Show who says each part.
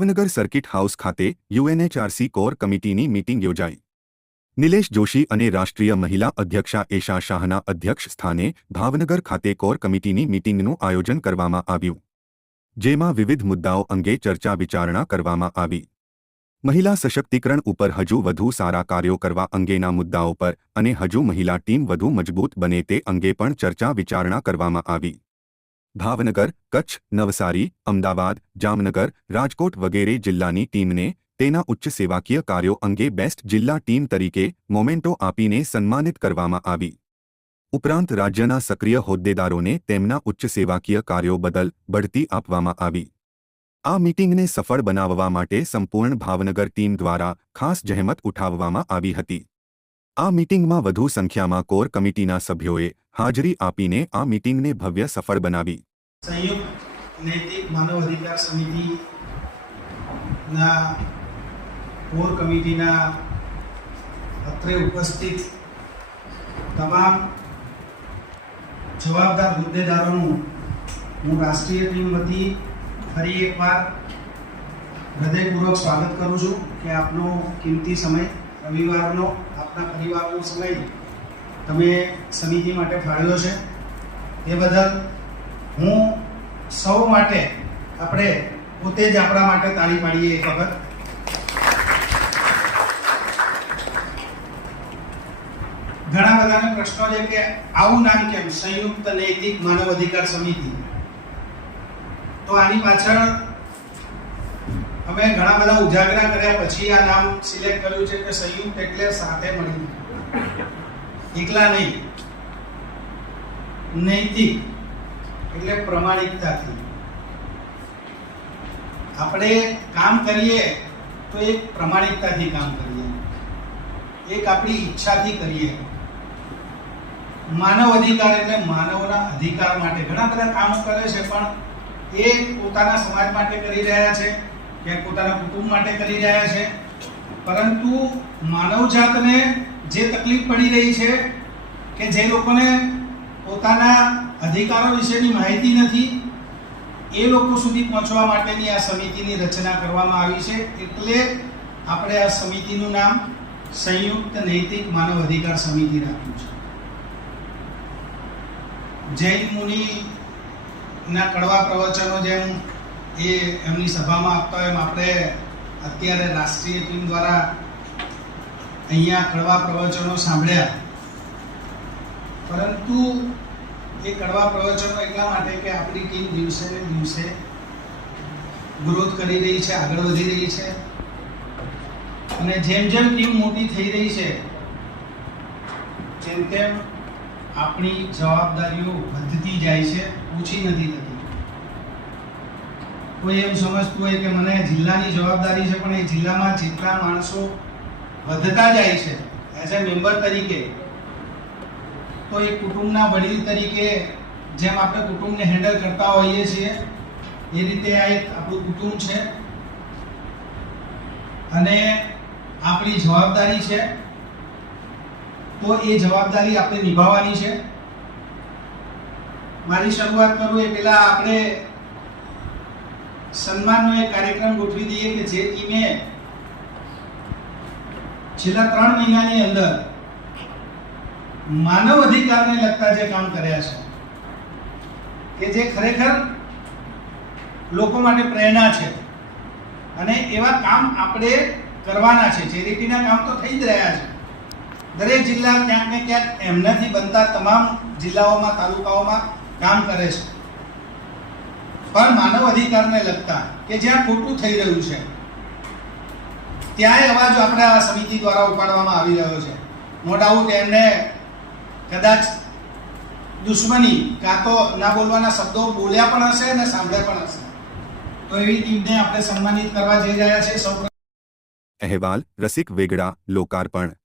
Speaker 1: Bhavnagar circuit house ખાતે યુએનએચઆરસી core કમિટીની meeting યોજાઈ. નિલેશ જોશી અને રાષ્ટ્રીય મહિલા અધ્યક્ષા એશા શાહના અધ્યક્ષ સ્થાને ભાવનગર ખાતે કોર કમિટીની મીટિંગનું આયોજન કરવામાં આવ્યું, જેમાં વિવિધ મુદ્દાઓ અંગે ચર્ચા વિચારણા કરવામાં આવી. મહિલા સશક્તિકરણ ઉપર હજુ વધુ સારા કાર્યો કરવા અંગેના મુદ્દાઓ પર અને હજુ મહિલા ટીમ વધુ મજબૂત બને તે અંગે પણ ચર્ચા વિચારણા કરવામાં આવી. ભાવનગર, કચ્છ, નવસારી, અમદાવાદ, જામનગર, રાજકોટ વગેરે જિલ્લાની ટીમને તેના ઉચ્ચ સેવાકીય કાર્યો અંગે બેસ્ટ જિલ્લા ટીમ તરીકે મોમેન્ટો આપીને સન્માનિત કરવામાં આવી. ઉપરાંત રાજ્યના સક્રિય હોદ્દેદારોને તેમના ઉચ્ચ સેવાકીય કાર્યો બદલ બઢતી આપવામાં આવી. આ મીટિંગને સફળ બનાવવા માટે સંપૂર્ણ ભાવનગર ટીમ દ્વારા ખાસ જહેમત ઉઠાવવામાં આવી હતી. આ મીટિંગમાં વધુ સંખ્યામાં કોર કમિટીના સભ્યોએ હાજરી આપીને આ મીટિંગને ભવ્ય સફળ બનાવી.
Speaker 2: સંયુક્ત નૈતિક માનવ અધિકાર સમિતિ ના કોર કમિટીના અત્રે ઉપસ્થિત તમામ જવાબદાર હોદ્દેદારોનું હું રાષ્ટ્રીય ટીમ વતી ફરી એકવાર હૃદયપૂર્વક સ્વાગત કરું છું કે આપનો કિંમતી સમય રવિવારનો આપના પરિવારનો સમય તમે સમિતિ માટે ફાળવ્યો છે. એ બદલ હું સૌ માટે આપણે પોતે જ આપણા માટે તાળી પાડીએ એક વખત. ઘણા બધાને પ્રશ્નો છે કે આવું નામ કેમ? સંયુક્ત નૈતિક માનવ અધિકાર સમિતિ. તો આની પાછળ અમે ઘણા બધા ઉજાગરા કર્યા પછી આ નામ સિલેક્ટ કર્યું છે કે સંયુક્ત એટલે સાથે મળીને. એકલા નહીં. નૈતિક એટલે પ્રમાણિકતાથી. આપણે કામ કરીએ તો એક પ્રમાણિકતાથી કામ કરીએ. એક આપણી ઈચ્છાથી કરીએ. માનવ અધિકાર એટલે માનવના અધિકાર માટે. ઘણા બધા કામો કરે છે, પણ એ પોતાના સમાજ માટે કરી રહ્યા છે. કે પોતાના કુટુંબ માટે કરી રહ્યા છે. પરંતુ માનવ જાતને જે તકલીફ પડી રહી છે કે જે લોકોને પોતાના અધિકારો વિશેની માહિતી નથી, એ લોકો સુધી પહોંચવા માટેની આ સમિતિની રચના કરવામાં આવી છે. એટલે આપણે આ સમિતિનું નામ સંયુક્ત નૈતિક માનવ અધિકાર સમિતિ રાખ્યું છે. જૈન મુનિ ના કડવા પ્રવચનો જેમ એ એમની સભામાં આપતા હોય એમ આપણે અત્યારે રાષ્ટ્રીય ટીમ દ્વારા અહીંયા કડવા પ્રવચનો સાંભળ્યા. પરંતુ એ કડવા પ્રવચનો એટલા માટે કે આપણી ટીમ દિવસે ને દિવસે ગ્રોથ કરી રહી છે, આગળ વધી રહી છે. અને જેમ જેમ ટીમ મોટી થઈ રહી છે તેમ તેમ આપણી જવાબદારીઓ વધતી જાય છે, ઓછી નથી થતી. કોઈ એમ સમજતું હોય કે મને જિલ્લાની જવાબદારી છે, પણ એ જિલ્લામાં જેટલા માણસો વધતા જાય છે એઝ અ મેમ્બર તરીકે, તો એ કુટુંબના વડીલ તરીકે જેમ આપણે કુટુંબને હેન્ડલ કરતા હોઈએ છીએ, એ રીતે આ એક આપણું કુટુંબ છે. અને આપણી જવાબદારી છે, તો એ જવાબદારી આપણે નિભાવવાની છે. મારી શરૂઆત કરું એ પહેલાં આપણે સન્માનનો એક કાર્યક્રમ ગોઠવી દઈએ કે જે ટીમે છેલ્લા ત્રણ મહિનાની અંદર માનવ અધિકારને લગતા જે કામ કર્યા છે, કે જે ખરેખર લોકો માટે પ્રેરણા છે અને એવા કામ આપણે કરવાના છે. ચેરિટીના કામ તો થઈ જ રહ્યા છે. દરેક જિલ્લા ક્યાંક ને ક્યાંક એમનાથી બનતા તમામ જિલ્લાઓમાં, તાલુકાઓમાં કામ કરે છે. પણ માનવ અધિકારને લગતા કે જ્યાં ખોટું થઈ રહ્યું છે. ત્યાંય અવાજ આપણે આ સમિતિ દ્વારા ઉપાડવામાં આવી રહ્યો છે. નો ડાઉટ એમને કદાચ દુશ્મની કાં તો ના બોલવાના શબ્દો બોલ્યા પણ હશે અને સાંભળ્યા પણ હશે. તો એવી ટીમને આપણે સન્માનિત કરવા જઈ રહ્યા છે સૌ
Speaker 1: અહેવાલ રસિક વેગડા, લોકાર્પણ.